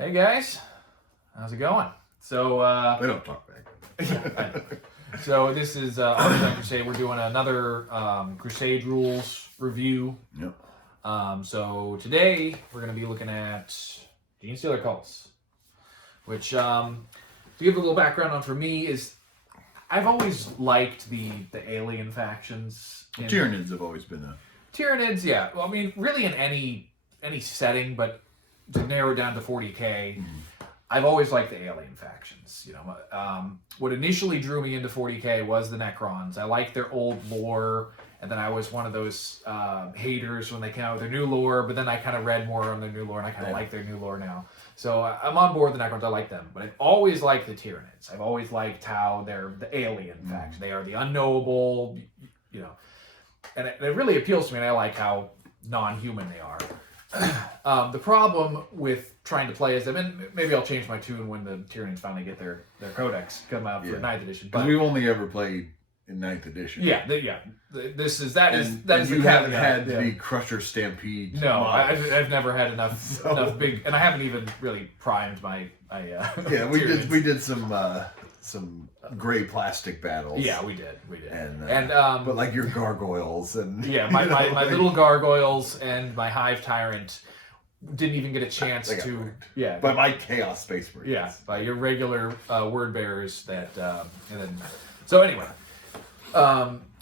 Hey guys, how's it going? So, They don't talk back. so this is Untitled Crusade. We're doing another Crusade rules review. Yep. So today we're going to be looking at Gene Stealer cults, which to give a little background on for me is I've always liked the alien factions. Tyranids have always been a... Tyranids, yeah. Well, I mean, really in any setting, but to narrow it down to 40k, I've always liked the alien factions. You know, what initially drew me into 40k was the Necrons. I liked their old lore, and then I was one of those haters when they came out with their new lore. But then I kind of read more on their new lore, and I kind of like their new lore now. So I'm on board with the Necrons. I like them, but I've always liked the Tyranids. I've always liked how they're the alien faction. They are the unknowable, you know, and it really appeals to me. And I like how non-human they are. The problem with trying to play as them, and maybe I'll change my tune when the Tyranids finally get their codex come out for 9th edition. Because we've only ever played in 9th edition. Yeah, that is you haven't had the Crusher Stampede. No, I've never had enough big, and I haven't even really primed my yeah, we did some gray plastic battles. Yeah, we did. And but like your gargoyles and my little gargoyles and my Hive Tyrant didn't even get a chance to by my Chaos Space Marines. By your regular word bearers that and then so anyway.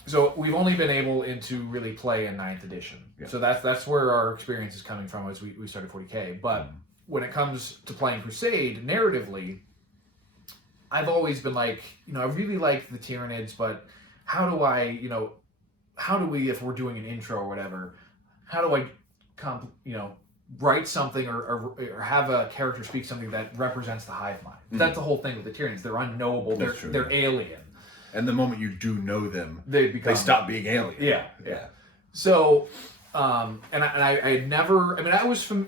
So we've only been able to really play in 9th edition. Yeah. So that's where our experience is coming from as we started 40k. But when it comes to playing Crusade, narratively, I've always been like, you know, I really like the Tyranids, but how do we, if we're doing an intro or whatever, how do I, write something or have a character speak something that represents the hive mind? That's the whole thing with the Tyranids. They're unknowable. They're alien. And the moment you do know them, they stop being alien. Yeah. So, and I had never. I mean, I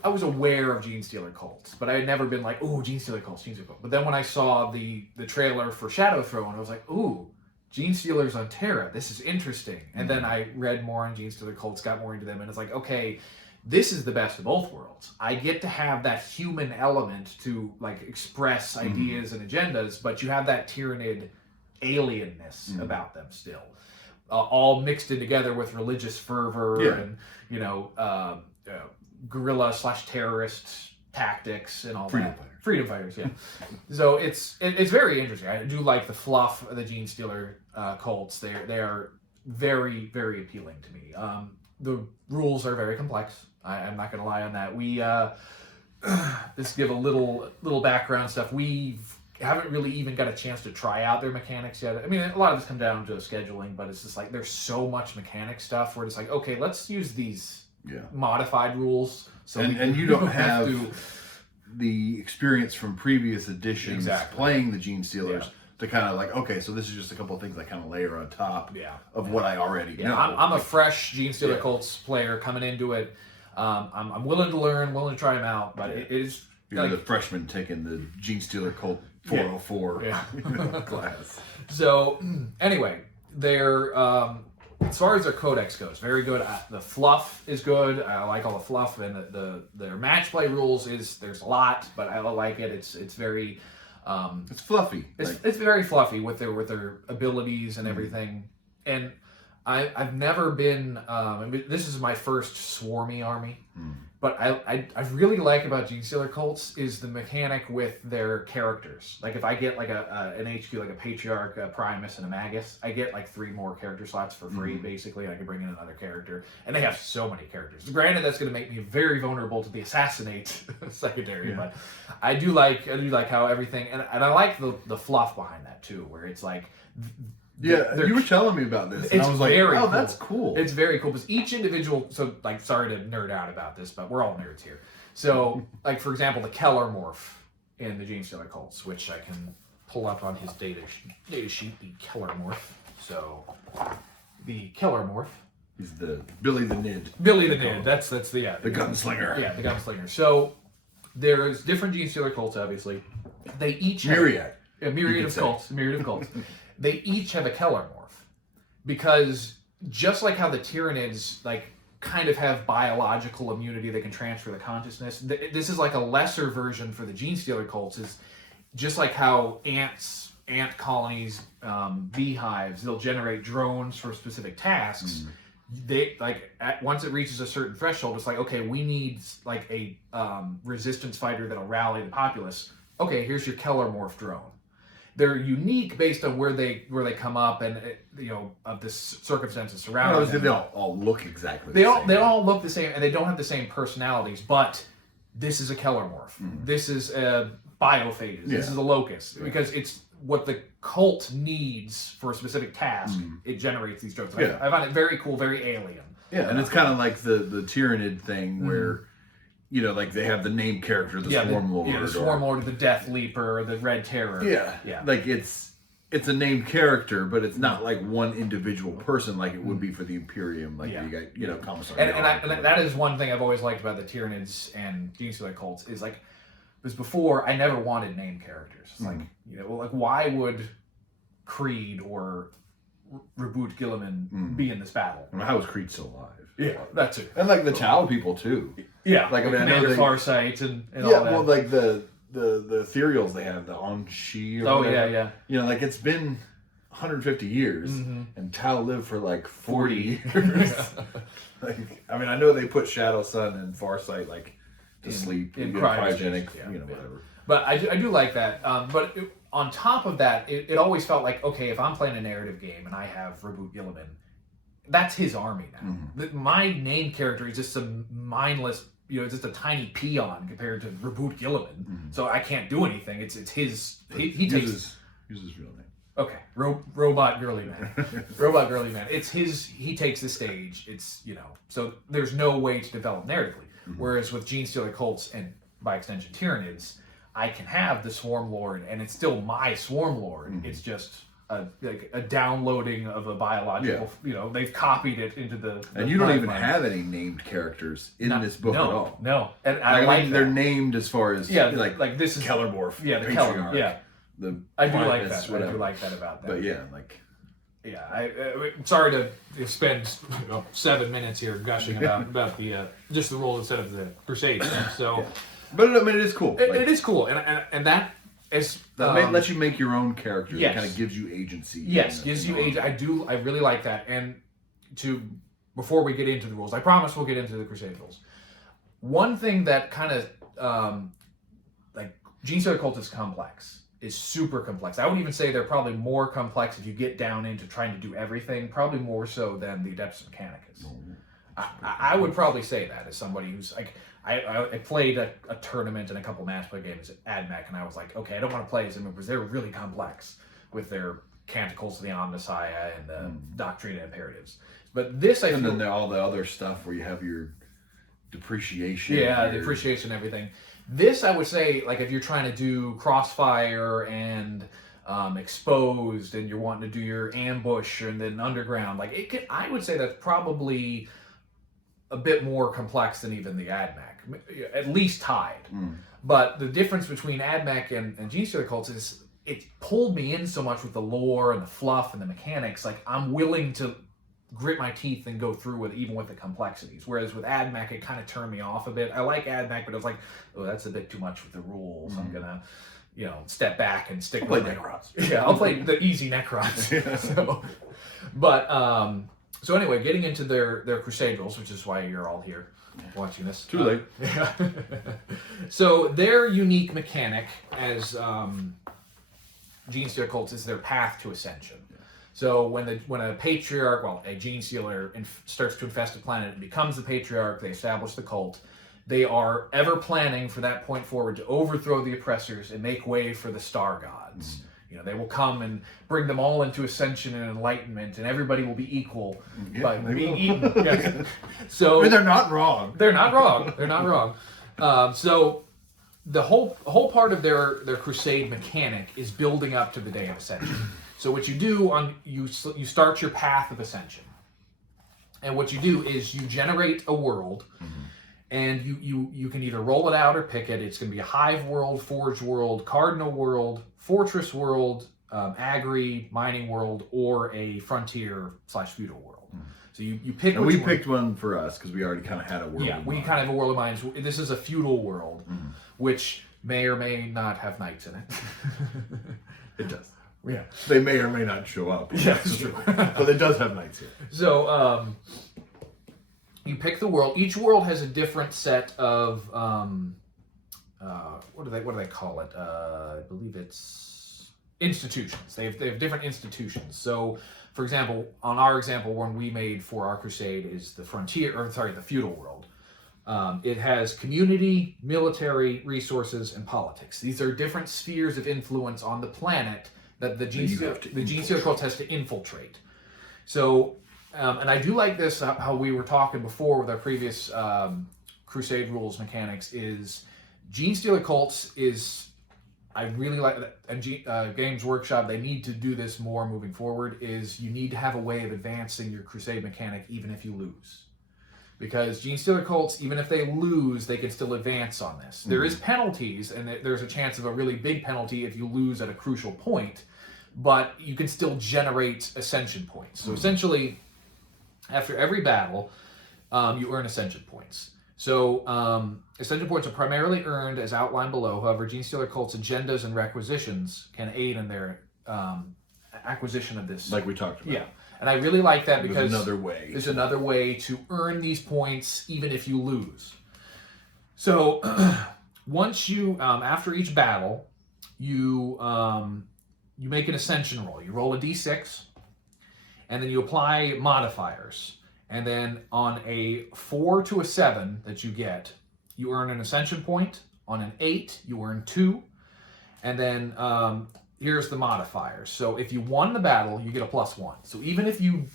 was aware of Gene Stealer cults, but I had never been like, "Ooh, Gene Stealer cults." But then when I saw the trailer for Shadow Throne, I was like, "Ooh, Gene Stealer's on Terra. This is interesting." And then I read more on Gene Stealer cults, got more into them, and it's like, okay, this is the best of both worlds. I get to have that human element to like express ideas and agendas, but you have that Tyranid alienness about them still, all mixed in together with religious fervor and guerrilla / terrorist tactics and all that. Freedom fighters, yeah. So it's very interesting. I do like the fluff of the Gene Stealer cults. They are very, very appealing to me. The rules are very complex. I'm not going to lie on that. We just give a little background stuff. We haven't really even got a chance to try out their mechanics yet. I mean, a lot of this comes down to scheduling, but it's just like there's so much mechanic stuff where it's like, okay, let's use these modified rules. So and you don't have the experience from previous editions playing the Gene Stealers to kind of like, okay, so this is just a couple of things I kind of layer on top of what I already know. I'm a fresh Gene Stealer cults player coming into it. I'm willing to learn, willing to try them out, but it is... You're the freshman taking the Gene Stealer cult 404 class. So anyway, they're as far as their codex goes, very good. The fluff is good. I like all the fluff, and their match play rules there's a lot, but I like it. It's very it's fluffy. It's very fluffy with their abilities and everything. And I've never been. This is my first swarmy army. But I really like about Gene Stealer cults is the mechanic with their characters. Like if I get like an HQ, like a Patriarch, a Primus, and a Magus, I get like 3 more character slots for free, basically. I can bring in another character. And they have so many characters. Granted, that's going to make me very vulnerable to the Assassinate secondary, but I do like how everything, and I like the fluff behind that too, where it's like... you were telling me about this, and I was like, "Oh, cool. That's cool." It's very cool because each individual. So, like, sorry to nerd out about this, but we're all nerds here. So, like for example, the Keller morph in the Gene Stealer cults, which I can pull up on his data sheet. The Keller morph. So, the Keller morph. He's the Billy the Nid. Billy the Nid. That's the gunslinger. Yeah, the gunslinger. So, there's different Gene Stealer cults. Obviously, they each myriad. A myriad of cults. They each have a Keller morph, because just like how the Tyranids, like kind of have biological immunity. They can transfer the consciousness. This is like a lesser version for the Gene Stealer cults. Is just like how ant colonies, beehives, they'll generate drones for specific tasks. They once it reaches a certain threshold, it's like, okay, we need like a resistance fighter that'll rally the populace. Okay, here's your Kellermorph drone. They're unique based on where they come up and of the circumstances surrounding them. They don't all look exactly. They all look the same, and they don't have the same personalities. But this is a Kellermorph. This is a Biophage. This is a Locust, because it's what the cult needs for a specific task. It generates these drones. I find it very cool, very alien. Yeah, and it's kind of like the Tyranid thing where, like they have the name character, the Swarm Lord. Yeah, the Swarm Lord, the Death Leaper, the Red Terror. Yeah. Like it's a named character, but it's not like one individual person like it would be for the Imperium. Like you got, Commissary. And that is one thing I've always liked about the Tyranids and Gene Stealer cults is like, because before I never wanted named characters. It's like, why would Creed or Reboot Gilliman be in this battle? I mean, how is Creed still alive? Yeah, that's it. And like the Chow people too. Yeah, like Commander Farsight and all that. Well, like the ethereals they have, the On-Shi. Oh whatever. Yeah. Like it's been 150 years, and Tau lived for like 40 years. I know they put Shadow Sun and Farsight to sleep in cryogenic, yeah. whatever. But I do like that. But on top of that, it always felt like, okay, if I'm playing a narrative game and I have Reboot Gilliman, that's his army now. My name character is just some mindless, just a tiny peon compared to Reboot Gilliman. So I can't do anything. It's his. He takes his real name. Okay, Robot Girly Man. Robot Girly Man. It's his. He takes the stage. It's So there's no way to develop narratively. Whereas with Gene Stealer cults and by extension Tyranids, I can have the Swarm Lord, and it's still my Swarm Lord. It's just a downloading of a biological. They've copied it into the. And you don't even have any named characters in this book at all. No, and I like they're named as far as like this is Kellermorph. Yeah, the Kellermorph. Yeah, I do like that. Whatever. I do like that about that. But I'm sorry to spend 7 minutes here gushing about the just the rules instead of the Crusade. So, but I mean, it is cool. It is cool, and that is that lets you make your own characters. Yes. It kind of gives you agency. Yes, gives you agency. I really like that. And before we get into the rules, I promise we'll get into the Crusade rules. One thing that kind of Gene Stealer cult is complex. Is super complex. I would even say they're probably more complex if you get down into trying to do everything, probably more so than the Adeptus Mechanicus. I would probably say that as somebody who's like, I played a tournament and a couple match play games at AdMech, and I was like, okay, I don't want to play as them because they're really complex with their Canticles of the Omnissiah and the Doctrina Imperatives. But this, and then all the other stuff where you have your depreciation. Yeah, depreciation and everything. This, I would say, like if you're trying to do Crossfire and Exposed, and you're wanting to do your Ambush and then Underground, I would say that's probably a bit more complex than even the AdMech, at least tied. But the difference between AdMech and Gene Stealer cults is it pulled me in so much with the lore and the fluff and the mechanics. Like I'm willing to grit my teeth and go through with even with the complexities. Whereas with AdMech, it kind of turned me off a bit. I like AdMech, but it was like, oh, that's a bit too much with the rules. I'm gonna, step back and stick with Necrons. Yeah, I'll play the easy Necrons. So anyway, getting into their Crusade rules, which is why you're all here watching this. Too late. So their unique mechanic as Gene Stealer cults is their path to Ascension. So when a patriarch, a Gene Stealer starts to infest a planet and becomes the patriarch, they establish the cult. They are ever planning for that point forward to overthrow the oppressors and make way for the star gods. They will come and bring them all into ascension and enlightenment, and everybody will be equal by being eaten. Yes. So they're not wrong. They're not wrong. They're not wrong. So the whole part of their Crusade mechanic is building up to the day of Ascension. So what you do you start your path of Ascension, and what you do is you generate a world, and you can either roll it out or pick it. It's going to be a Hive world, Forge world, Cardinal world, Fortress world, Agri, Mining world, or a Frontier /Feudal world. So you pick. And we picked one for us because we already kind of had a world. Yeah, we kind of have a world of minds. This is a feudal world, which may or may not have knights in it. It does. Yeah, they may or may not show up. Yeah, that's true. But it does have knights here. So you pick the world. Each world has a different set of what do they call it? I believe it's institutions. They have different institutions. So, for example, on our example, one we made for our crusade is the the feudal world. It has community, military, resources, and politics. These are different spheres of influence on the planet that the Gene Stealer cult has to infiltrate. So, and I do like this, how we were talking before with our previous Crusade rules mechanics, is Gene Stealer cults is, I really like that, and Games Workshop, they need to do this more moving forward, is you need to have a way of advancing your Crusade mechanic even if you lose. Because Gene Stealer cults, even if they lose, they can still advance on this. There is penalties, and there's a chance of a really big penalty if you lose at a crucial point, but you can still generate Ascension Points. So essentially, after every battle, you earn Ascension Points. So Ascension Points are primarily earned as outlined below. However, Gene Stealer cults' agendas and requisitions can aid in their acquisition of this. Like we talked about. Yeah. And I really like that because there's another way to earn these points even if you lose. So once you, after each battle, you make an ascension roll. You roll a d6, and then you apply modifiers. And then on a 4 to a 7 that you get, you earn an ascension point. On an 8, you earn 2. And then here's the modifiers. So if you won the battle, you get a +1. So even if you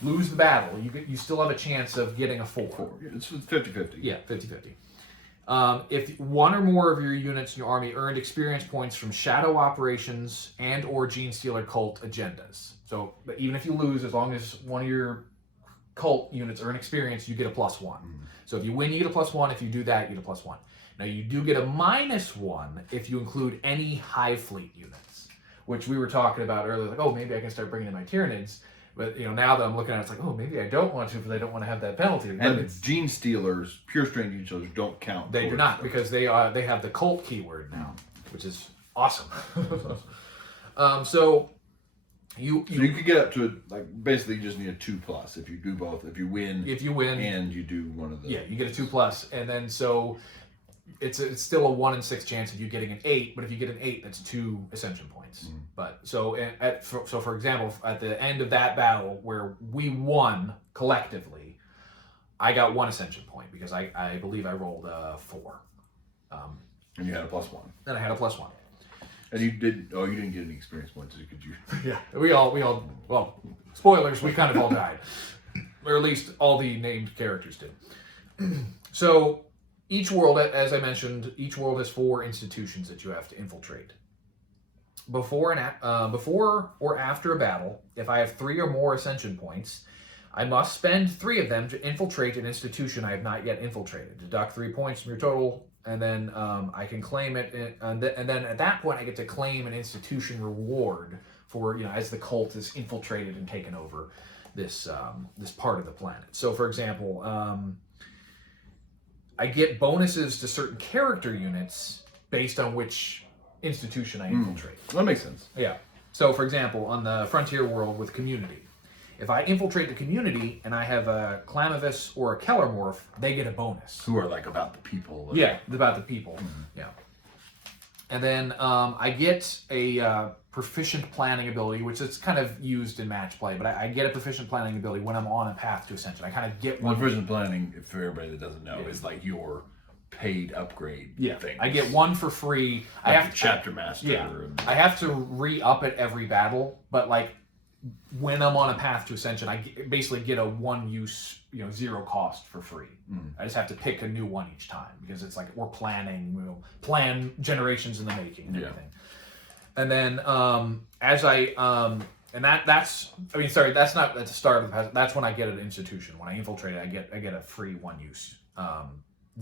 lose the battle, you still have a chance of getting a 4. It's 50-50. Yeah, 50-50. If one or more of your units in your army earned experience points from shadow operations and or Gene Stealer cult agendas. So but even if you lose, as long as one of your cult units earn experience, you get a +1. So if you win, you get a +1. If you do that, you get a +1. Now you do get a -1 if you include any Hive Fleet units, which we were talking about earlier. Like, oh, maybe I can start bringing in my Tyranids. But now that I'm looking at it, it's like, oh, maybe I don't want to because I don't want to have that penalty. And Gene Stealers, pure strain Gene Stealers don't count. They do not, because they have the cult keyword now, which is awesome. So you could get up to basically you just need a 2+ if you do both. If you win, and you do one of the you get a 2+, and then so it's still a 1 in 6 chance of you getting an 8. But if you get an 8, that's 2 Ascension Points. But so for example, at the end of that battle where we won collectively, I got 1 Ascension Point because I believe I rolled a 4. And you had a +1. Then I had a +1. And you did. Oh, you didn't get any experience points, could you? Yeah, we all. Well, spoilers. We kind of all died, or at least all the named characters did. So each world, as I mentioned, each world has 4 institutions that you have to infiltrate. Before or after a battle, if I have 3 or more Ascension Points, I must spend 3 of them to infiltrate an institution I have not yet infiltrated. Deduct 3 points from your total. And then I can claim it, and then at that point I get to claim an institution reward for as the cult is infiltrated and taken over this part of the planet. So, for example, I get bonuses to certain character units based on which institution I infiltrate. That makes sense. Yeah. So, for example, on the Frontier world with community, if I infiltrate the community and I have a Clamavis or a Kellermorph, they get a bonus. Who are about the people. Yeah, about the people. Yeah. And then I get a proficient planning ability, which is kind of used in match play, but I get a proficient planning ability when I'm on a path to Ascension. I kind of get one. Proficient planning, for everybody that doesn't know, is your paid upgrade thing. I get 1 for free. I have to Chapter Master. Yeah. I have to re-up it every battle, but when I'm on a path to Ascension, I basically get a 1-use, 0 cost for free. I just have to pick a new one each time because it's we're planning, plan generations in the making and everything. And then as I and that's not at the start of the path. That's when I get an institution. When I infiltrate it, I get a free 1-use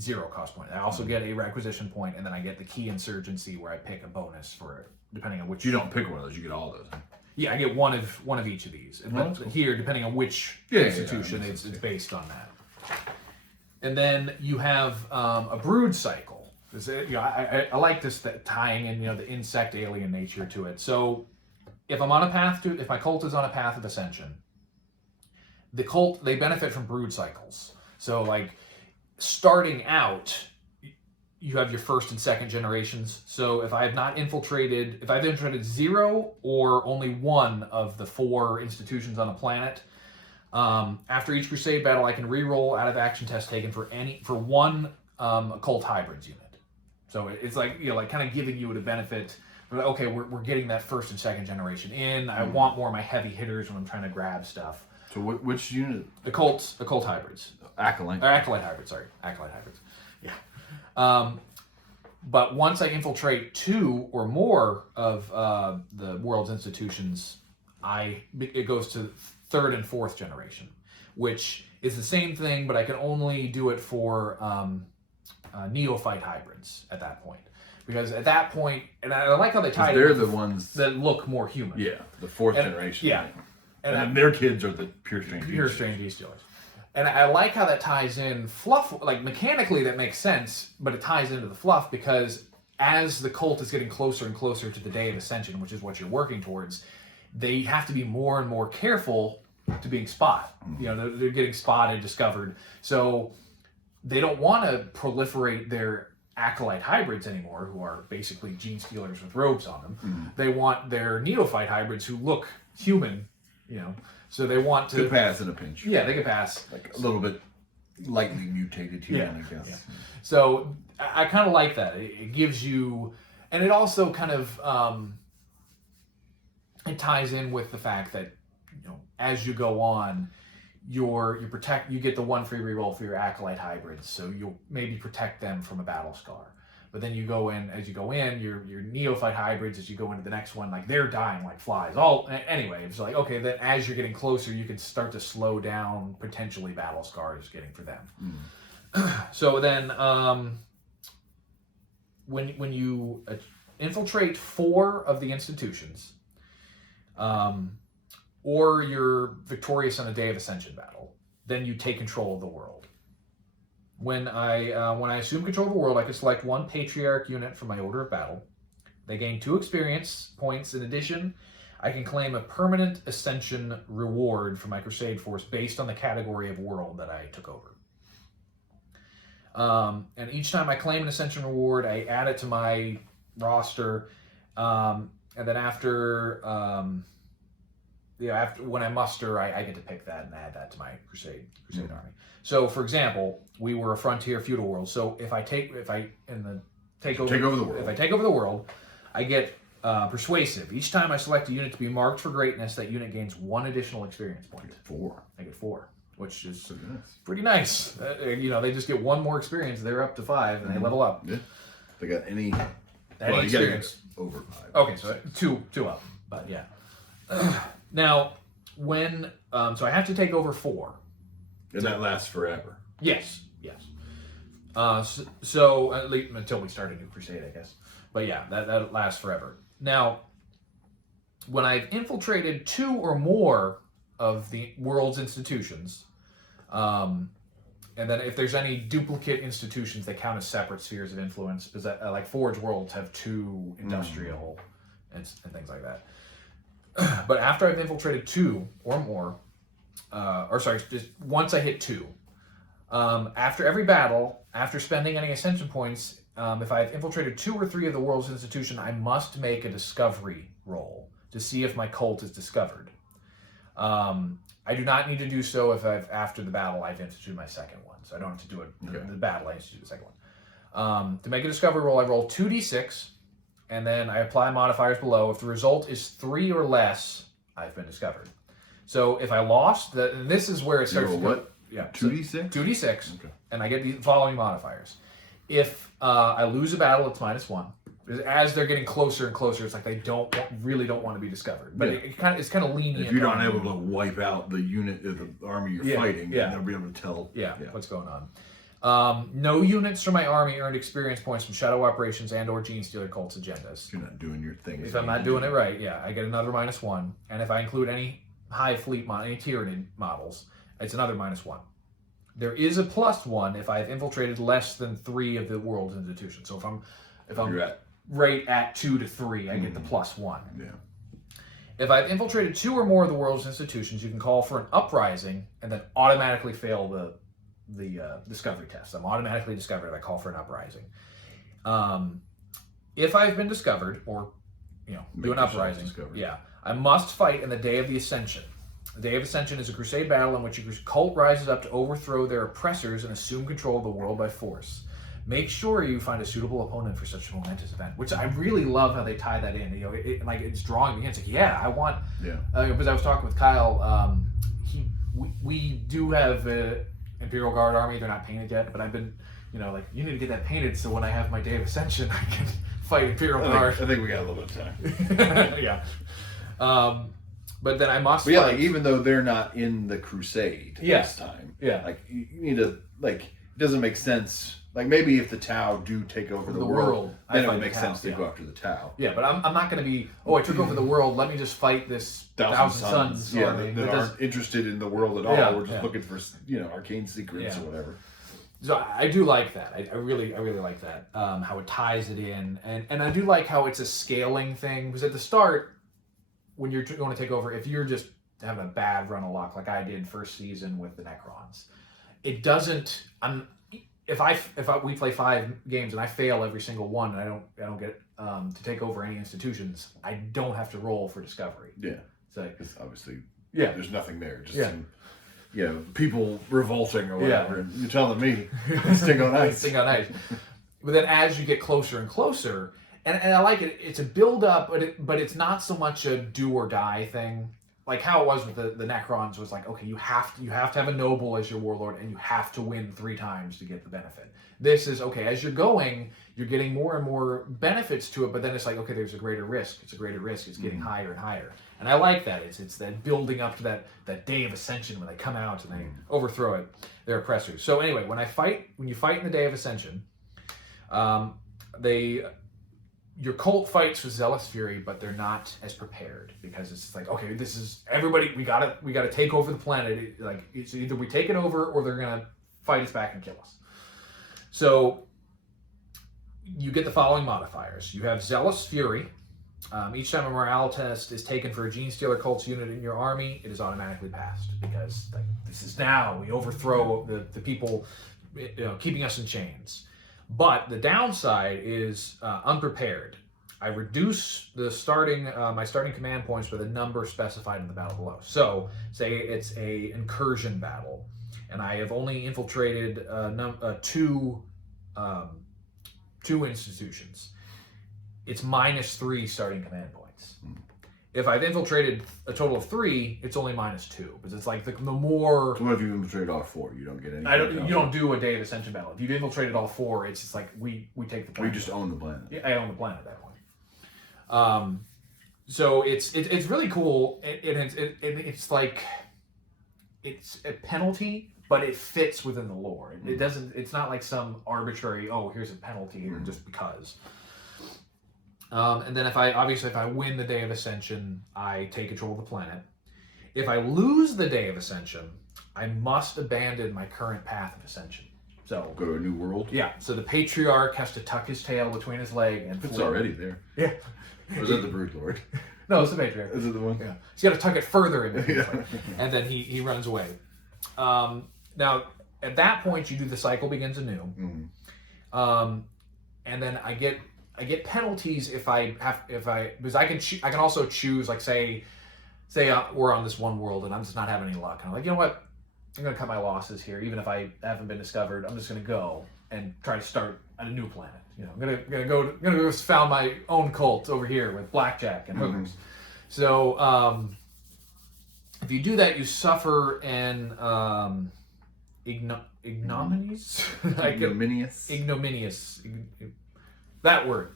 0 cost point. I also get a requisition point, and then I get the key insurgency where I pick a bonus for it, depending on which. You don't pick one of those; you get all of those. Yeah, I get one of each of these. And here, depending on which institution, it's based on that. And then you have a brood cycle. I like this tying in the insect alien nature to it. So if my cult is on a path of ascension, the cult, they benefit from brood cycles. So like starting out, you have your first and second generations. So if I've infiltrated 0 or only 1 of the 4 institutions on the planet, after each Crusade battle, I can re-roll out of action test taken for one occult hybrids unit. So it's like kind of giving you the benefit. Okay, we're getting that first and second generation in. I want more of my heavy hitters when I'm trying to grab stuff. So which unit? Occult hybrids. Acolyte. Or acolyte hybrids. Sorry, acolyte hybrids. Yeah. But once I infiltrate 2 or more of the world's institutions, it goes to 3rd and 4th generation, which is the same thing, but I can only do it for neophyte hybrids at that point. Because at that point, and I like how they tie it. They're the ones that look more human. Yeah, the 4th generation. Yeah. Right? And their kids are the pure strange Stealers. And I like how that ties in fluff, like mechanically that makes sense, but it ties into the fluff because as the cult is getting closer and closer to the Day of Ascension, which is what you're working towards, they have to be more and more careful to being spotted. They're getting spotted, discovered. So they don't want to proliferate their acolyte hybrids anymore, who are basically gene stealers with robes on them. They want their neophyte hybrids who look human, so they want to... Could pass in a pinch. Yeah, they could pass. Like a little bit lightly mutated human, I guess. Yeah. So I kind of like that. It gives you... And it also kind of... it ties in with the fact that, as you go on, you get the 1 free reroll for your acolyte hybrids, so you'll maybe protect them from a battle scar. But then as you go in, your neophyte hybrids, as you go into the next one, like they're dying like flies. Anyway, it's like, okay, then as you're getting closer, you can start to slow down potentially battle scars getting for them. So then, when you infiltrate 4 of the institutions, or you're victorious on a Day of Ascension battle, then you take control of the world. When I assume control of the world, I can select 1 Patriarch unit from my order of battle. They gain 2 experience points. In addition, I can claim a permanent Ascension reward for my Crusade force based on the category of world that I took over. And each time I claim an Ascension reward, I add it to my roster, and then after when I muster, I get to pick that and add that to my Crusade army. So, for example, we were a frontier feudal world. So if I take over the world, I get persuasive. Each time I select a unit to be marked for greatness, that unit gains 1 additional experience point. I get 4, which is pretty nice. They just get 1 more experience. They're up to 5, and they level up. Yeah. They got any experience over 5. Okay, so 2 up, but yeah. Now, so I have to take over 4. And that lasts forever. Yes. So at least until we start a new Crusade, I guess. But yeah, that lasts forever. Now, when I've infiltrated 2 or more of the world's institutions, and then if there's any duplicate institutions, they count as separate spheres of influence, because like Forge worlds have 2 industrial and things like that. But after I've infiltrated 2 or more, just once I hit 2, after every battle, after spending any Ascension points, if I've infiltrated 2 or 3 of the world's institution, I must make a discovery roll to see if my cult is discovered. I do not need to do so if after the battle I've instituted my second one, so I don't have to do it the battle. I institute the second one. To make a discovery roll, I roll 2d6. And then I apply modifiers below. If the result is 3 or less, I've been discovered. So if I lost, this is where it starts to go. Yeah, 2d6? 2d6, and I get the following modifiers. If I lose a battle, it's -1. As they're getting closer and closer, it's like they really don't want to be discovered. But it's kind of lenient. If you're not able to wipe out the unit of the army you're fighting, then they'll be able to tell. What's going on. No units from my army earned experience points from shadow operations and or Gene Stealer cults agendas. You're not doing your thing. If I'm not doing it right, yeah, I get another -1. And if I include any high fleet any Tyranid models, it's another -1. There is a +1 if I've infiltrated less than 3 of the world's institutions. So if I'm right at 2 to 3, I get the +1. Yeah. If I've infiltrated 2 or more of the world's institutions, you can call for an uprising and then automatically fail the discovery test. I'm automatically discovered if I call for an uprising. If I've been discovered or do an uprising, I must fight in the Day of the Ascension. The Day of Ascension is a crusade battle in which a cult rises up to overthrow their oppressors and assume control of the world by force. Make sure you find a suitable opponent for such a momentous event, which I really love how they tie that in. It's drawing me in. It's like, I want. Yeah. Because I was talking with Kyle. We do have Imperial Guard army. They're not painted yet, but I've been, you need to get that painted so when I have my Day of Ascension, I can fight Imperial Guard. I think we got a little bit of time. Yeah. But then I must. But even though they're not in the Crusade this time, you need to it doesn't make sense. Maybe if the Tau do take over the world, then it would make sense to go after the Tau. Yeah, but I'm not going to be. I took over the world. Let me just fight this Thousand Suns. Yeah, that aren't interested in the world at all. Yeah, We're just looking for arcane secrets or whatever. So I do like that. I really like that. How it ties it in, and I do like how it's a scaling thing because at the start, when you're going to take over, if you're just having a bad run of luck, like I did first season with the Necrons, it doesn't. If we play 5 games and I fail every single one and I don't get to take over any institutions, I don't have to roll for discovery. Yeah. Because obviously, there's nothing there. Just some, people revolting or whatever. And you're telling me, sting on ice. Sting on ice. But then as you get closer and closer, and I like it, it's a build up, but it's not so much a do or die thing. Like how it was with the Necrons was like, okay, you have to have a noble as your warlord, and you have to win 3 times to get the benefit. This is okay as you're going, you're getting more and more benefits to it, but then it's like, okay, there's a greater risk. It's a greater risk. It's getting higher and higher, and I like that. It's that building up to that Day of Ascension when they come out and they overthrow their oppressors. So anyway, when you fight in the Day of Ascension, your cult fights with Zealous Fury, but they're not as prepared because it's like, okay, this is everybody. We gotta take over the planet. It's either we take it over or they're gonna fight us back and kill us. So you get the following modifiers. You have Zealous Fury. Each time a morale test is taken for a Gene Stealer cult's unit in your army, it is automatically passed because this is now we overthrow the people, keeping us in chains. But the downside is unprepared. I reduce the my starting command points by the number specified in the battle below. So, say it's a incursion battle, and I have only infiltrated 2 institutions. It's -3 starting command points. If I've infiltrated a total of 3, it's only -2 because it's like the more. So what if you infiltrated all 4? You don't get any. You don't do a Day of Ascension battle. If you've infiltrated all 4, it's just like we take the planet. We just own the planet. Yeah, I own the planet at that point. So it's really cool. It's like it's a penalty, but it fits within the lore. It doesn't. It's not like some arbitrary. Oh, here's a penalty here just because. And then if I win the Day of Ascension, I take control of the planet. If I lose the Day of Ascension, I must abandon my current path of ascension. So go to a new world? Yeah. So the Patriarch has to tuck his tail between his leg and it's already there. Yeah. Or is that the Brood Lord? No, it's the Patriarch. Is it the one? Yeah. So you got to tuck it further in. And then he runs away. Now, at that point, you do the cycle begins anew. And then I get penalties because I can also choose, like say we're on this one world and I'm just not having any luck, and I'm like, you know what, I'm gonna cut my losses here. Even if I haven't been discovered, I'm just gonna go and try to start on a new planet. I'm gonna go found my own cult over here with blackjack and hookers. So if you do that, you suffer an ignominious. That word.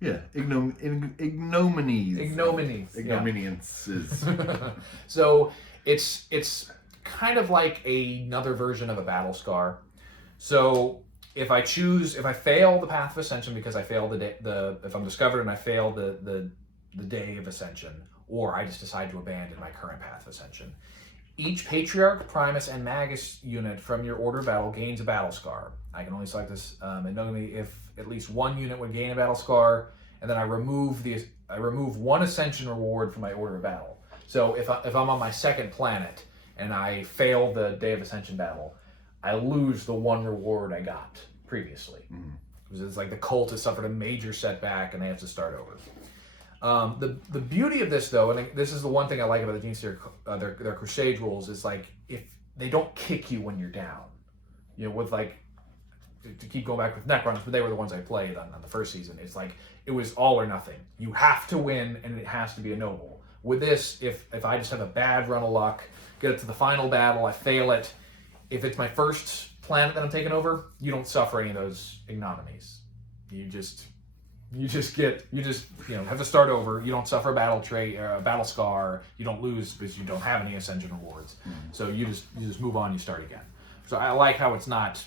Yeah, ignominies. Ignominies. Ignominiances. So it's kind of like another version of a battle scar. So if I fail the Path of Ascension because I fail if I'm discovered and I fail the Day of Ascension, or I just decide to abandon my current Path of Ascension, each Patriarch, Primus, and Magus unit from your order of battle gains a battle scar. I can only select this, and only if at least one unit would gain a battle scar, and then I remove one Ascension reward from my order of battle. So if I'm on my second planet and I fail the Day of Ascension battle, I lose the one reward I got previously. Because it's like the cult has suffered a major setback and they have to start over. The beauty of this, though, and this is the one thing I like about the GSC, their Crusade rules, is like if they don't kick you when you're down. You know, with like, to keep going back with Necrons, but they were the ones I played on the first season. It's like it was all or nothing. You have to win, and it has to be a noble. With this, if I just have a bad run of luck, get it to the final battle, I fail it. If it's my first planet that I'm taking over, you don't suffer any of those ignominies. You just have to start over. You don't suffer a battle trait or a battle scar. You don't lose because you don't have any Ascension rewards. So you just move on. You start again. So I like how it's not,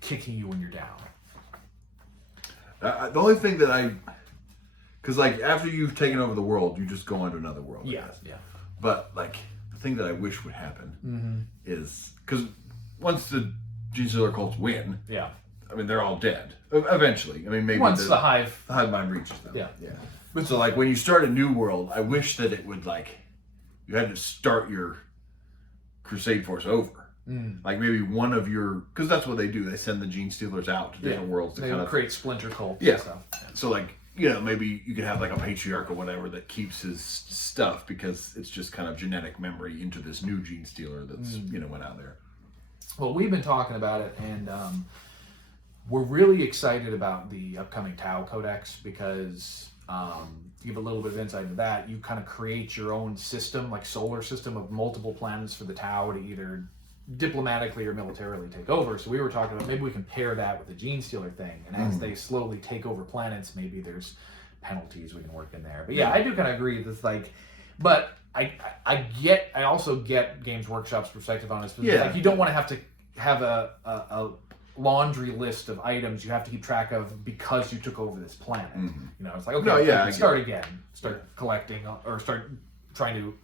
kicking you when you're down. The only thing that because like after you've taken over the world, you just go on to another world. Yeah. But like the thing that I wish would happen is because once the Genestealer cults win, I mean they're all dead eventually. I mean maybe once the hive mind reaches them. Yeah. But so like when you start a new world, I wish that it would like you had to start your Crusade force over. Like maybe one of your, because that's what they do. They send the Genestealers out to different worlds to kind of create splinter cults. Yeah. And stuff. So like maybe you could have like a Patriarch or whatever that keeps his stuff because it's just kind of genetic memory into this new Genestealer that's went out there. Well, we've been talking about it, and we're really excited about the upcoming Tau Codex because to give a little bit of insight into that, you kind of create your own system, like solar system of multiple planets for the Tau to either diplomatically or militarily take over. So we were talking about maybe we can pair that with the Genestealer thing, and as they slowly take over planets, maybe there's penalties we can work in there. But yeah, I do kind of agree with like, but I also get Games Workshop's perspective on this. Like you don't want to have a laundry list of items you have to keep track of because you took over this planet. It's like okay, start again, start collecting or start trying to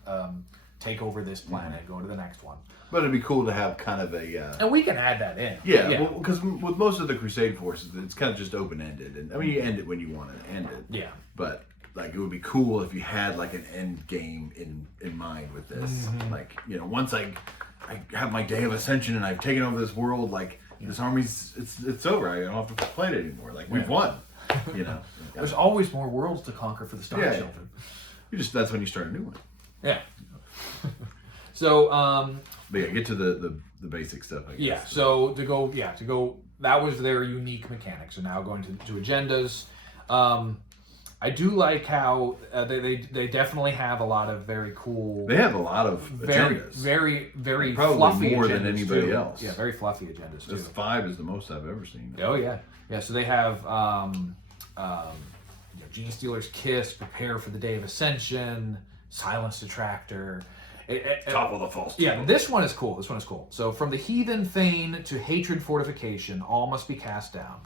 take over this planet, go to the next one. But it'd be cool to have kind of a... and we can add that in. Yeah, because with most of the Crusade forces, it's kind of just open-ended. And I mean, you end it when you want to end it. Yeah. But like, it would be cool if you had like an end game in mind with this. Like, once I have my Day of Ascension and I've taken over this world, like, this army's, it's over. I don't have to play it anymore. Like, we've won. There's always more worlds to conquer for the Star Children. That's when you start a new one. Yeah. So, but yeah, get to the basic stuff, I guess. Yeah, so to go, that was their unique mechanic. So now going to agendas. I do like how they definitely have a lot of very cool... They have a lot of agendas. Very probably fluffy more agendas than anybody too. else. Yeah, very fluffy agendas too. 5 is the most I've ever seen. Oh, yeah. Yeah, so they have Genestealer's Kiss, Prepare for the Day of Ascension, Silence Detractor... Topple the false. Yeah, this one is cool. So from the Heathen Thane to Hatred Fortification, all must be cast down.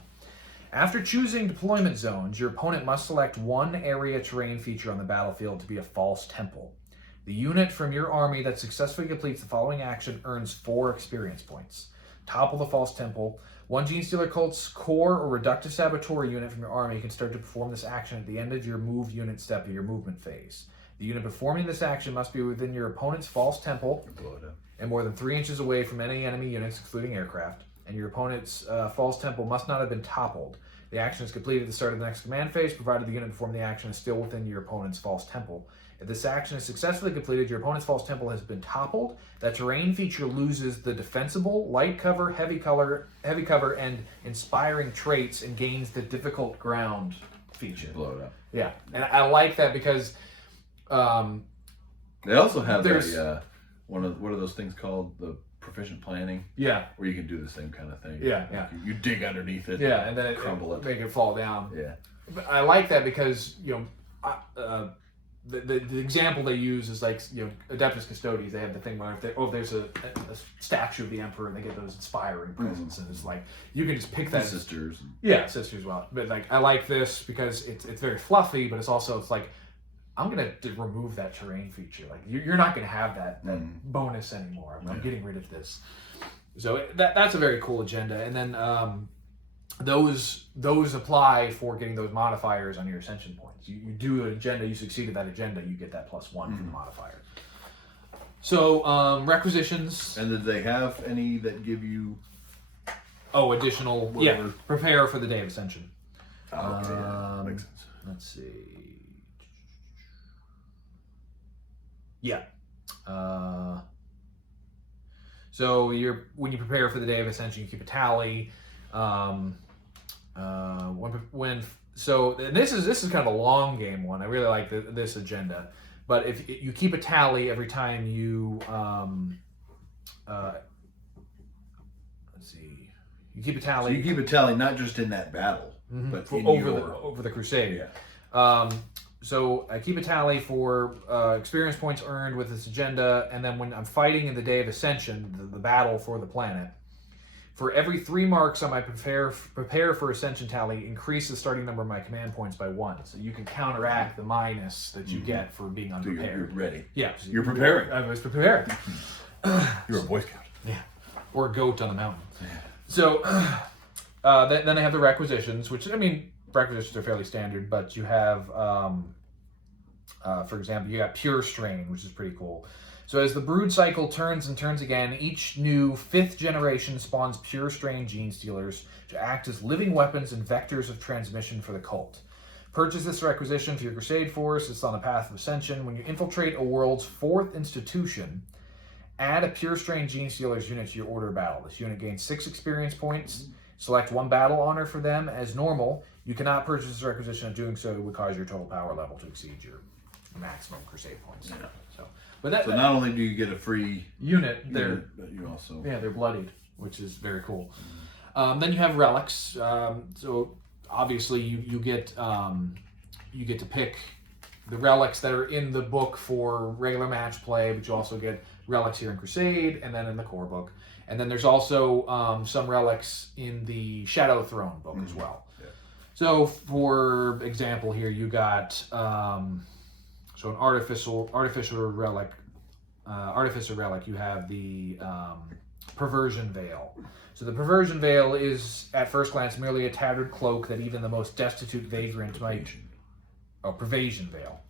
After choosing deployment zones, your opponent must select one area terrain feature on the battlefield to be a false temple. The unit from your army that successfully completes the following action earns 4 experience points. Topple the false temple. One Genestealer Cult's core or reductive saboteur unit from your army can start to perform this action at the end of your move unit step of your movement phase. The unit performing this action must be within your opponent's false temple and more than 3 inches away from any enemy units, excluding aircraft. And your opponent's false temple must not have been toppled. The action is completed at the start of the next command phase, provided the unit performing the action is still within your opponent's false temple. If this action is successfully completed, your opponent's false temple has been toppled. That terrain feature loses the defensible, light cover, heavy cover, and inspiring traits and gains the difficult ground feature. Blow it up. Yeah, and I like that because... they also have what are those things called? The proficient planning. Yeah. Where you can do the same kind of thing. Yeah. You dig underneath it. Yeah, and then crumble it. Make it fall down. Yeah. But I like that because the example they use is like, you know, Adeptus Custodes. They have the thing where if there's a statue of the Emperor, and they get those inspiring presents, and it's like you can just pick that. Sisters. Yeah, sisters. Well, but like I like this because it's very fluffy, but it's like I'm gonna remove that terrain feature. Like you're not gonna have that bonus anymore. I'm getting rid of this. So that's a very cool agenda, and then those apply for getting those modifiers on your Ascension points. You do an agenda, you succeeded that agenda, you get that +1 from the modifier. So Requisitions. And did they have any that give you? Oh, additional. Whatever. Yeah, prepare for the Day of Ascension. Oh, okay, yeah. Makes sense. Let's see. Yeah. So when you prepare for the Day of Ascension, you keep a tally. This is kind of a long game one. I really like this agenda, but if you keep a tally every time you let's see, you keep a tally. So you keep a tally not just in that battle, but over the Crusade. Yeah. So I keep a tally for experience points earned with this agenda, and then when I'm fighting in the Day of Ascension, the battle for the planet, for every 3 marks on my prepare for Ascension tally, increase the starting number of my command points by 1. So you can counteract the minus that you get for being unprepared. You're ready. Yeah. You're preparing. I was prepared. You're a Boy Scout. Yeah. Or a goat on the mountain. Yeah. So then I have the Requisitions, which, I mean, Requisitions are fairly standard, but you have, for example, you got Pure Strain, which is pretty cool. So as the brood cycle turns and turns again, each new 5th generation spawns Pure Strain Gene Stealers to act as living weapons and vectors of transmission for the cult. Purchase this requisition for your Crusade force. It's on the path of Ascension. When you infiltrate a world's 4th institution, add a Pure Strain Gene Stealers unit to your order of battle. This unit gains 6 experience points. Select 1 battle honor for them as normal. You cannot purchase this requisition, if doing so would cause your total power level to exceed your maximum Crusade points. Yeah. So not only do you get a free unit, but you also they're bloodied, which is very cool. Then you have relics. So obviously you get to pick the relics that are in the book for regular match play, but you also get relics here in Crusade and then in the core book. And then there's also some relics in the Shadow Throne book as well. Yeah. So for example, here you got so an artificial relic, artificer relic. You have the Perversion Veil. So the Perversion Veil is, at first glance, merely a tattered cloak that even the most destitute vagrant might. Oh, Pervasion Veil.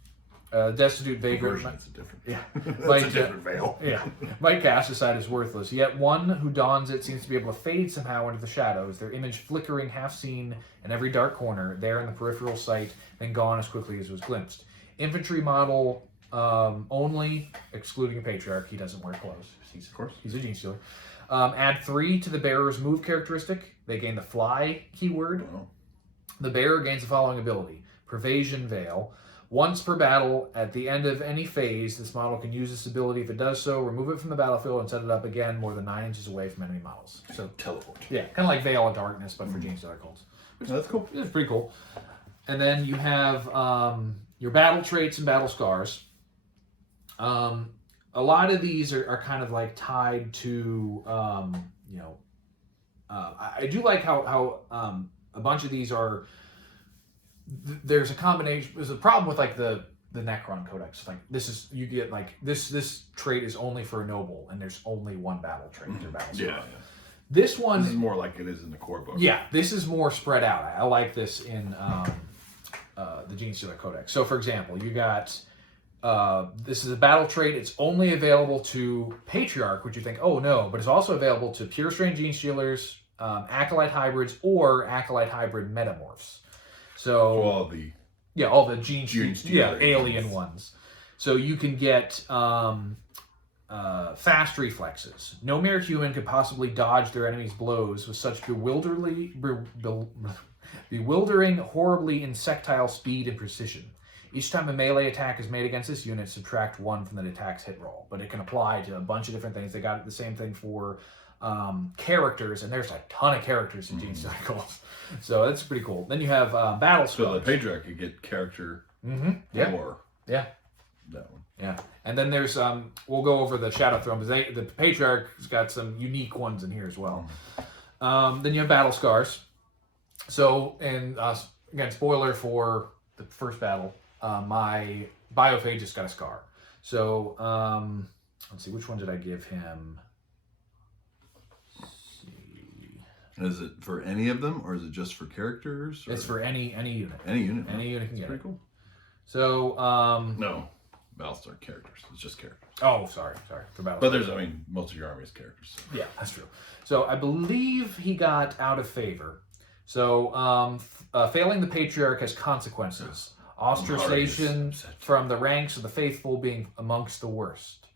Destitute vagrant. That's a different. Yeah, That's a different veil. Yeah, might cast aside as worthless. Yet one who dons it seems to be able to fade somehow into the shadows. Their image flickering, half seen in every dark corner, there in the peripheral sight, then gone as quickly as it was glimpsed. Infantry model only, excluding a patriarch. He doesn't wear clothes. Of course. He's a gene stealer. Add 3 to the bearer's move characteristic. They gain the fly keyword. Oh. The bearer gains the following ability: Pervasion Veil. Once per battle, at the end of any phase, this model can use this ability. If it does so, remove it from the battlefield and set it up again more than 9 inches away from enemy models. So teleport. Yeah, kind of like Veil of Darkness, but for Gene Stealer cults. That's cool. It's pretty cool. And then you have your battle traits and battle scars. A lot of these are kind of like tied to, I do like how a bunch of these are. There's a combination. There's a problem with like the Necron Codex. Like you get like this trait is only for a noble, and there's only 1 battle trait or battle scar. Yeah. This one. This is more like it is in the core book. Yeah, this is more spread out. I like this in the Gene Stealer Codex. So, for example, you got this is a battle trait. It's only available to Patriarch, which you think, oh no, but it's also available to Pure Strain Gene Stealers, Acolyte Hybrids, or Acolyte Hybrid Metamorphs. So all the Gene Stealer alien ones. So you can get fast reflexes. No mere human could possibly dodge their enemy's blows with such bewildering, horribly insectile speed and precision. Each time a melee attack is made against this unit, subtract 1 from the attack's hit roll. But it can apply to a bunch of different things. They got the same thing for characters, and there's a ton of characters in Gene Stealer cults. So that's pretty cool. Then you have battle scars. So the Patriarch could get character Yeah. more. Yeah. that one. Yeah, and then there's we'll go over the Shadow Throne, because the Patriarch's got some unique ones in here as well. Then you have battle scars. So, and again, spoiler for the first battle, my Biophage just got a scar. So, let's see, which one did I give him? Is it for any of them, or is it just for characters? Or? It's for any unit. Any unit. Any unit can get it. Pretty cool. So, no, Battlestar characters. It's just characters. Oh, sorry, for battle. But there's, I mean, most of your army is characters. So. Yeah, that's true. So I believe he got out of favor. So, failing the Patriarch has consequences. Ostracization from the ranks of the faithful, being amongst the worst.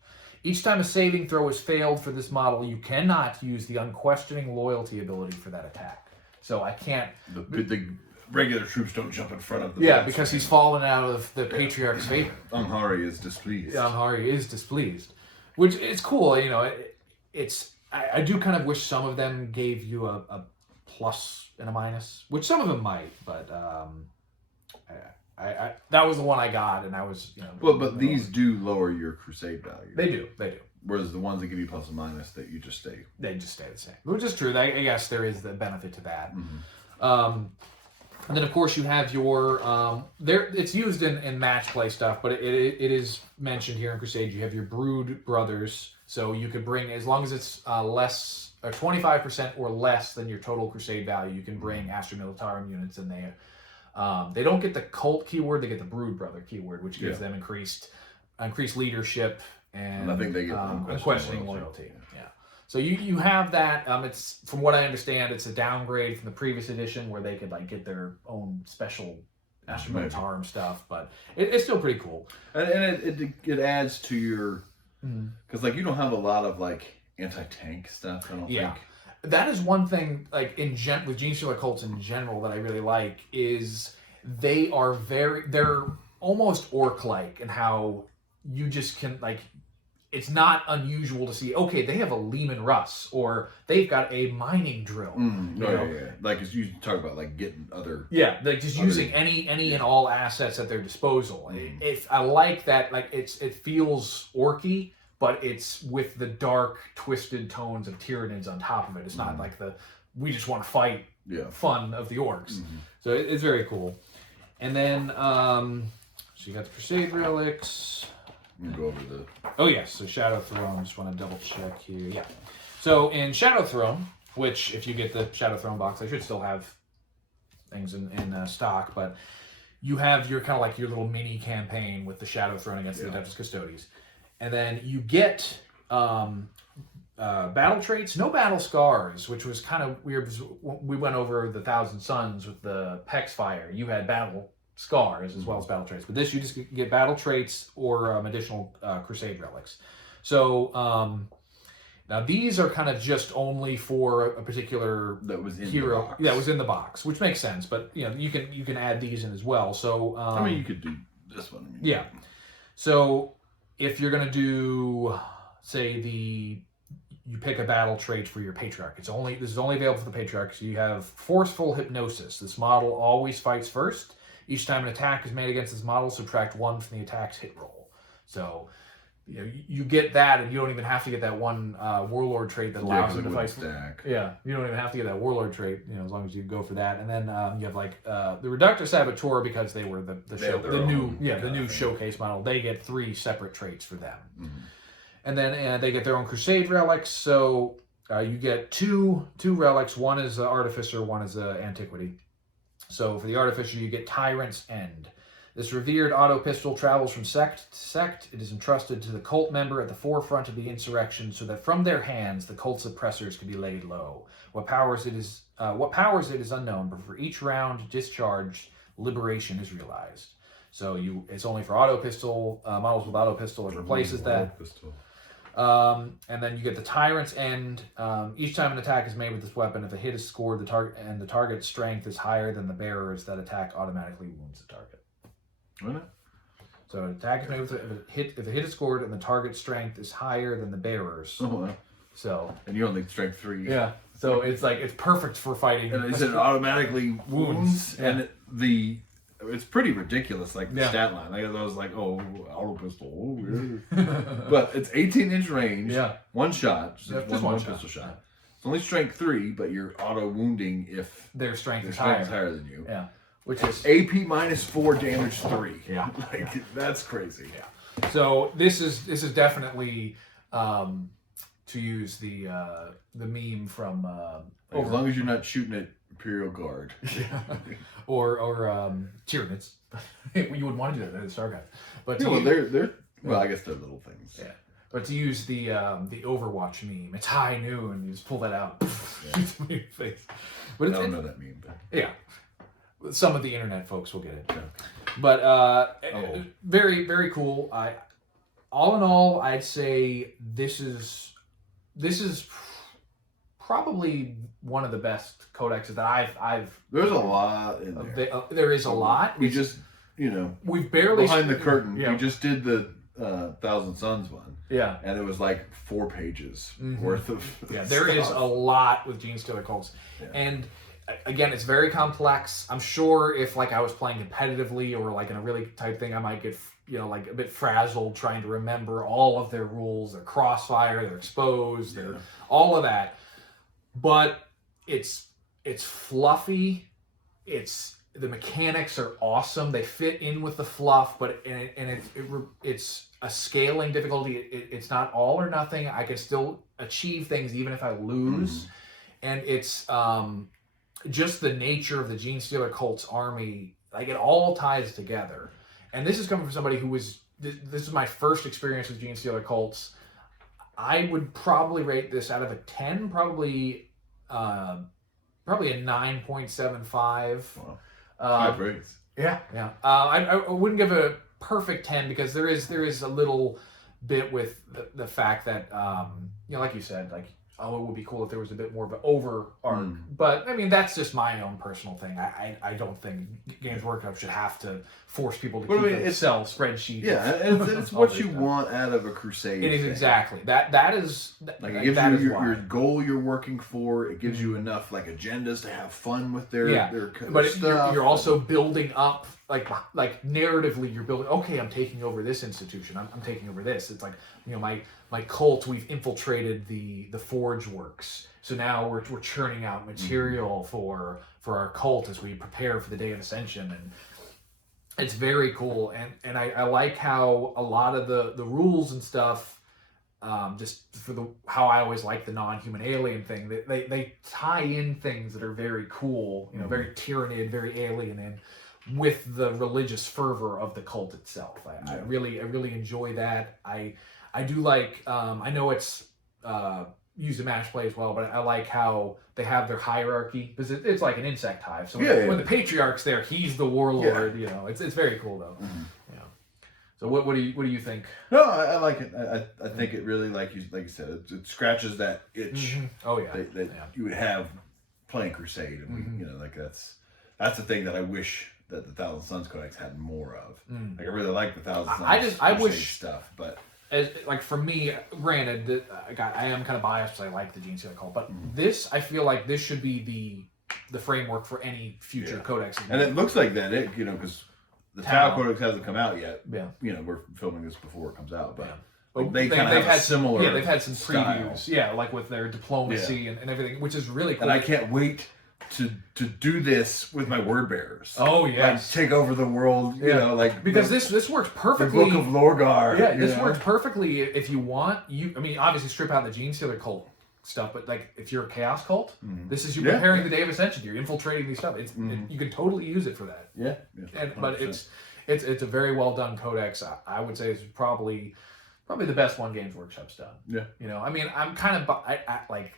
Each time a saving throw is failed for this model, you cannot use the unquestioning loyalty ability for that attack. So I can't... The regular troops don't jump in front of the... Yeah, because he's fallen out of the Patriarch's favor. Amhari is displeased. Amhari is displeased. Which is cool, you know. I do kind of wish some of them gave you a plus and a minus, which some of them might, but I that was the one I got, and I was, you know. Well, but these do lower your Crusade value. They do. Whereas the ones that give you plus and minus, that you just stay. They just stay the same, which is true. I guess there is the benefit to that. And then of course you have your it's used in match play stuff, but it is mentioned here in Crusade. You have your Brood Brothers, so you could bring, as long as it's less or 25% or less than your total Crusade value, you can bring Astra Militarum units, and they don't get the cult keyword, they get the Brood Brother keyword, which gives them increased leadership and I think they get unquestioning loyalty. Yeah. So you have that. It's, from what I understand, it's a downgrade from the previous edition where they could like get their own special Astra Militarum stuff, but it's still pretty cool. And it adds to your, because like you don't have a lot of like anti-tank stuff, I don't think. That is one thing, like with Genestealer cults in general, that I really like, is they're almost orc-like in how you just can, like, it's not unusual to see, okay, they have a Lehman Russ, or they've got a mining drill. Yeah. Like, as you talk about, like, getting other... Yeah, like, just using any and all assets at their disposal. I like that, like, it feels orky, but it's with the dark, twisted tones of Tyranids on top of it. It's not like we just want to fight fun of the orcs. So it's very cool. And then, so you got the Crusade Relics. You can go over the... Oh, yes. So Shadow Throne. Just want to double check here. Yeah. So in Shadow Throne, which if you get the Shadow Throne box, I should still have things in stock, but you have your kind of like your little mini campaign with the Shadow Throne against the Adeptus Custodes. And then you get battle traits, no battle scars, which was kind of weird because we went over the Thousand Suns with the Pex Fire. You had battle scars as well as battle traits. But this, you just get battle traits or additional Crusade Relics. So now these are kind of just only for a particular that was in hero. The box. Yeah, it was in the box, which makes sense. But you know, you can add these in as well. So I mean, you could do this one. I mean, yeah. So if you're going to do, say, you pick a battle trait for your Patriarch. This is only available for the Patriarch. So you have Forceful Hypnosis. This model always fights first. Each time an attack is made against this model, subtract 1 from the attack's hit roll. So you know, you get that, and you don't even have to get that one Warlord trait that allows you to fight. Yeah, you don't even have to get that Warlord trait, you know, as long as you go for that. And then you have like the Reductor Saboteur, because they were the new showcase model. They get 3 separate traits for them, and then they get their own Crusade Relics. So you get two relics. One is Artificer, one is Antiquity. So for the Artificer, you get Tyrant's End. This revered auto pistol travels from sect to sect. It is entrusted to the cult member at the forefront of the insurrection, so that from their hands the cult's oppressors can be laid low. What powers it is unknown, but for each round discharged, liberation is realized. So it's only for auto pistol models with auto pistol. It replaces that. And then you get the Tyrant's End. Each time an attack is made with this weapon, if a hit is scored, the target's strength is higher than the bearer's, that attack automatically wounds the target. So an attack is made with if a hit is scored and the target's strength is higher than the bearer's. So and you only strength 3. Yeah. So it's like it's perfect for fighting. And it automatically wounds, and it's pretty ridiculous, like the Yeah. stat line. Like, I was like, oh, auto pistol, oh, yeah. But it's 18-inch range, Yeah. one shot, just, Just one one pistol shot. shot. It's only strength 3, but you're auto wounding if Their strength their is strength higher. is higher than you. Yeah. Which is AP -4, damage 3. Yeah. Like, that's crazy. Yeah. So this is definitely to use the meme from As long as you're not shooting at Imperial Guard. or Tyranids. You would want to do that in Starcraft. But Yeah, well, they're well, I guess they're little things. yeah. But to use the Overwatch meme, it's high noon. You just pull that out, shoots me in the face. But I don't know that meme. But... Yeah, some of the internet folks will get it. Yeah. But very very cool. All in all, I'd say this is probably one of the best codexes that I've. There's a lot in there. There is a lot. We just, we've barely behind the curtain. Yeah. We just did the Thousand Suns one. Yeah. And it was like 4 pages worth of there is a lot with Genestealer cults. Yeah. And again, it's very complex. I'm sure if like I was playing competitively or like in a really tight thing, I might get like a bit frazzled trying to remember all of their rules, their crossfire, their exposed, their all of that. But it's fluffy. The mechanics are awesome. They fit in with the fluff, but it's a scaling difficulty. It's not all or nothing. I can still achieve things even if I lose. And it's just the nature of the Genestealer cult's army. Like it all ties together. And this is coming from somebody who was. This is my first experience with Genestealer cults. I would probably rate this out of a 10, probably a 9.75. Wow. High praise. Yeah. I wouldn't give a perfect 10 because there is a little bit with the fact that like you said, like it would be cool if there was a bit more of an over arc. But I mean that's just my own personal thing. I don't think Games Workshop should have to force people to keep Excel spreadsheets. Yeah, and it's what you want out of a Crusade. It is thing. Exactly that is like it gives you your goal you're working for. It gives you enough like agendas to have fun with their but stuff. You're also building up like narratively. You're building. Okay, I'm taking over this institution. I'm taking over this. It's like my cult. We've infiltrated the Forge Works. So now we're churning out material for our cult as we prepare for the Day of Ascension, and it's very cool. And I like how a lot of the rules and stuff, just for how I always like the non-human alien thing, they tie in things that are very cool, very Tyranid, very alien, and with the religious fervor of the cult itself. I really enjoy that. I do like. I know it's used in match play as well, but I like how they have their hierarchy because it's like an insect hive. So when the patriarch's there, he's the warlord. Yeah. It's very cool though. So what do you think? No, I like it. I think it really like you said it scratches that itch. Oh yeah, that you would have playing Crusade, and like that's the thing that I wish that the Thousand Suns Codex had more of. Like I really like the Thousand Suns. I wish stuff, but. As, like for me, granted, I am kind of biased because I like the Genestealer cult, but this I feel like this should be the framework for any future codex. And it looks like that, because the Tau Codex hasn't come out yet. Yeah, we're filming this before it comes out, but they've had similar. Yeah, they've had some style. previews. Yeah, like with their diplomacy and everything, which is really cool. And I can't wait to do this with my word bearers. Oh yes, like take over the world. Because this works perfectly. The Book of Lorgar. Yeah, this works perfectly if you want. I mean, obviously strip out the Genestealer cult stuff, but like if you're a Chaos cult, this is you preparing the Day of Ascension. You're infiltrating these stuff. You can totally use it for that. Yeah. But it's a very well done codex. I would say it's probably the best one Games Workshop's done. Yeah. I mean, I'm kind of like.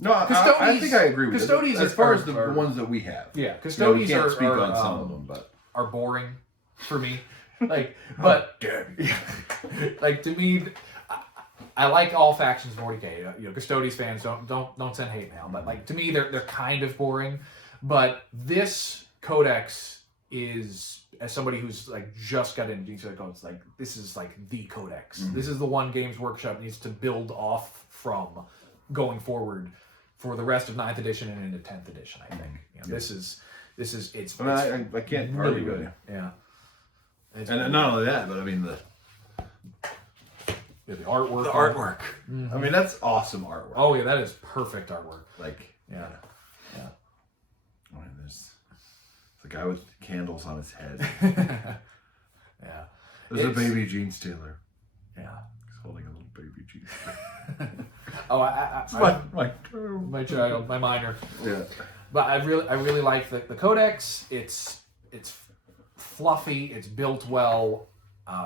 No, I think I agree with Custodies it. As far as the ones that we have. Yeah, Custodies can't speak on some of them, but are boring for me. But like to me, I like all factions of 40K. Custodies fans don't send hate mail, but like to me they're kind of boring. But this codex is, as somebody who's like just got into Genestealer codes, like this is like the codex. This is the one Games Workshop needs to build off from going forward for the rest of 9th edition and into 10th edition, I think. This is it's I mean, I can't really argue with good. you. Yeah. And not only that, but I mean the artwork. the artwork. I mean, that's awesome artwork. Oh yeah, that is perfect artwork. Like, Yeah. I mean, there's the guy with candles on his head. Yeah. There's a baby Gene Stealer. Yeah. He's holding a little baby Gene Stealer. My child, my minor. Yeah. But I really like the codex. It's fluffy. It's built well.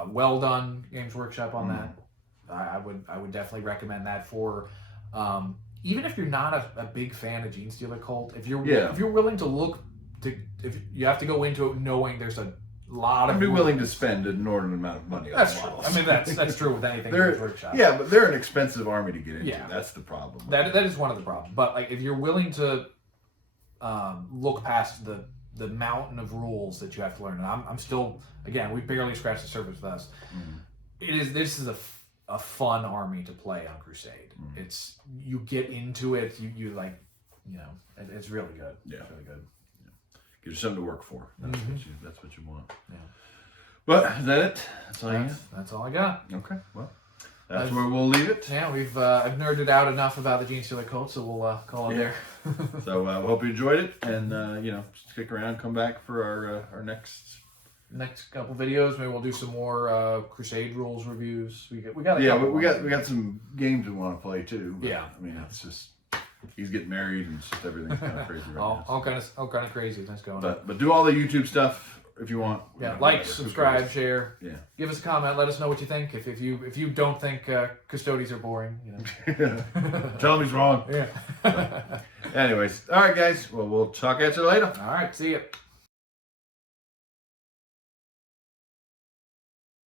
Well done, Games Workshop on that. I would definitely recommend that for even if you're not a big fan of Gene Stealer Cult. If you're willing to look to, if you have to go into it knowing there's a lot of. I'd be willing to spend an inordinate amount of money on That's true. models. I mean that's true with anything Games Workshop. Yeah, but they're an expensive army to get into. Yeah. That's the problem. That is one of the problems. But like if you're willing to look past the mountain of rules that you have to learn, and I'm still, again, we barely scratched the surface with us. This is a fun army to play on Crusade. It's, you get into it, you like, it's really good. Yeah. It's really good. Gives you something to work for. That's what you want. Yeah. But is that it? That's all you got? That's all I got. Okay. Well, that's where we'll leave it. Yeah, I've nerded out enough about the Gene Stealer Cult, so we'll call it there. So we hope you enjoyed it, and stick around, come back for our next couple videos. Maybe we'll do some more Crusade rules reviews. We got we got some games we want to play too. But, yeah, I mean it's just he's getting married and it's just everything's kind of crazy right now. all kind of crazy. That's going on. But do all the YouTube stuff if you want. Yeah, like, subscribe, share. Yeah. Give us a comment. Let us know what you think. If you don't think custodies are boring, Tell him he's wrong. Yeah. Anyways, all right, guys. Well, we'll talk at you later. All right. See ya.